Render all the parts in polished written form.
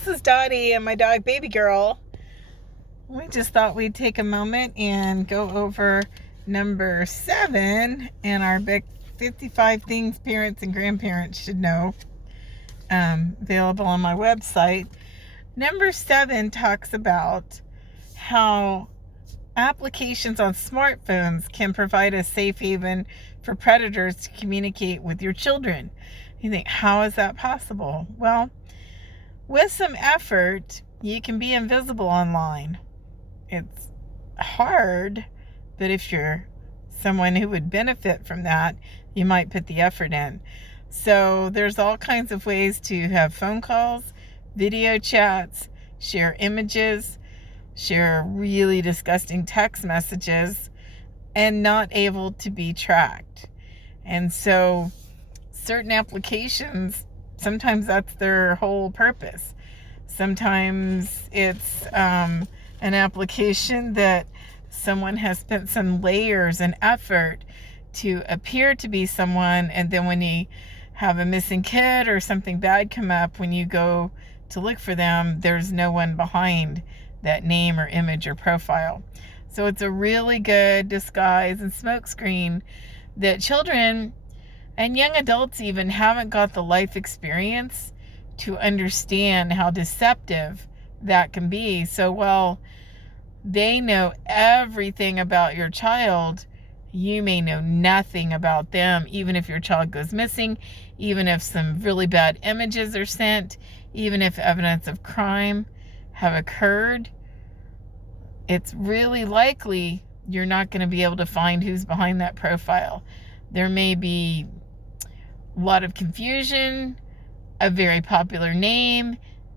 this is Dottie and my dog Baby Girl. We just thought we'd take a moment and go over number 7 in our big 55 things parents and grandparents should know, available on my website. Number 7 talks about how applications on smartphones can provide a safe haven for predators to communicate with your children. You think, how is that possible? Well, with some effort, you can be invisible online. It's hard, but if you're someone who would benefit from that, you might put the effort in. So there's all kinds of ways to have phone calls, video chats, share images, share really disgusting text messages, and not able to be tracked. And so certain applications, sometimes that's their whole purpose. Sometimes it's an application that someone has spent some layers and effort to appear to be someone, and then when you have a missing kid or something bad come up, when you go to look for them, there's no one behind that name or image or profile. So it's a really good disguise and smokescreen that children and young adults even haven't got the life experience to understand how deceptive that can be. So while they know everything about your child, you may know nothing about them, even if your child goes missing, even if some really bad images are sent, even if evidence of crime have occurred. It's really likely you're not going to be able to find who's behind that profile. There may be a lot of confusion, a very popular name.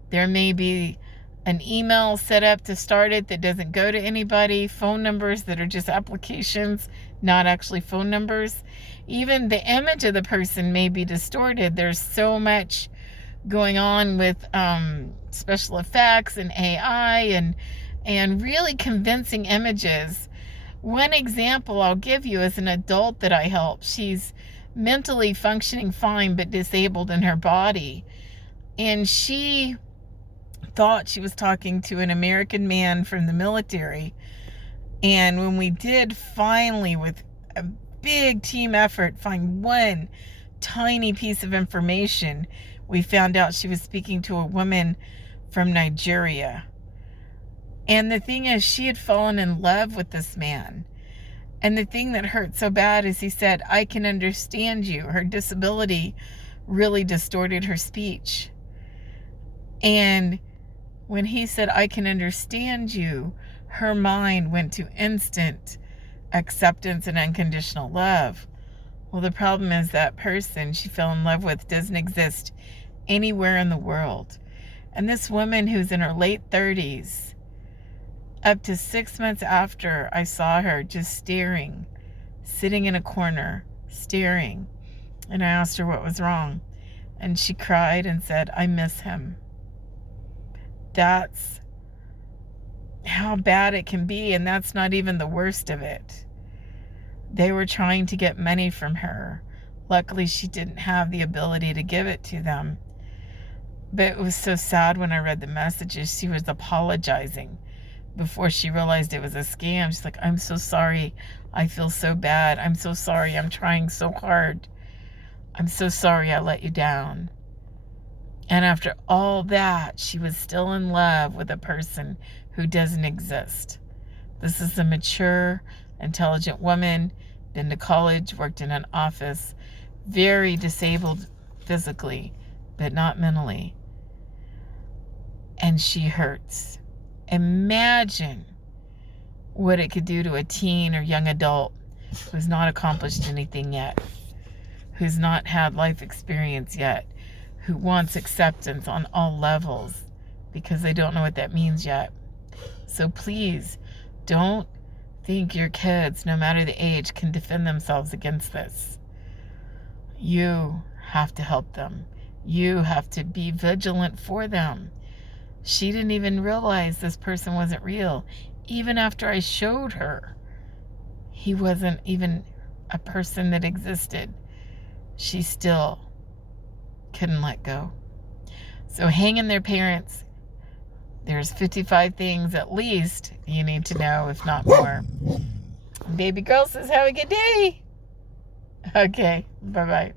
There may be an email set up to start it that doesn't go to anybody, phone numbers that are just applications, not actually phone numbers. Even the image of the person may be distorted. There's so much going on with special effects and AI and really convincing images. One example I'll give you is an adult that I help. She's mentally functioning fine but disabled in her body. And she thought she was talking to an American man from the military. And when we did finally, with a big team effort, find one tiny piece of information, we found out she was speaking to a woman from Nigeria. And the thing is, she had fallen in love with this man. And the thing that hurt so bad is he said, "I can understand you." Her disability really distorted her speech. And when he said, "I can understand you," her mind went to instant acceptance and unconditional love. Well, the problem is that person she fell in love with doesn't exist anywhere in the world. And this woman who's in her late 30s, up to 6 months after I saw her, just staring, sitting in a corner, staring. And I asked her what was wrong. And she cried and said, "I miss him." That's how bad it can be, and that's not even the worst of it. They were trying to get money from her. Luckily, she didn't have the ability to give it to them. But it was so sad when I read the messages. She was apologizing before she realized it was a scam. She's like, "I'm so sorry. I feel so bad. I'm so sorry. I'm trying so hard. I'm so sorry I let you down." And after all that, she was still in love with a person who doesn't exist. This is a mature, intelligent woman, been to college, worked in an office, very disabled physically, but not mentally. And she hurts. Imagine what it could do to a teen or young adult who's not accomplished anything yet, who's not had life experience yet, who wants acceptance on all levels because they don't know what that means yet. So please don't think your kids, no matter the age, can defend themselves against this. You have to help them. You have to be vigilant for them. She didn't even realize this person wasn't real. Even after I showed her, he wasn't even a person that existed. She still couldn't let go. So hang in there, parents. There's 55 things at least you need to know, if not more. Baby girl says, have a good day. Okay, bye-bye.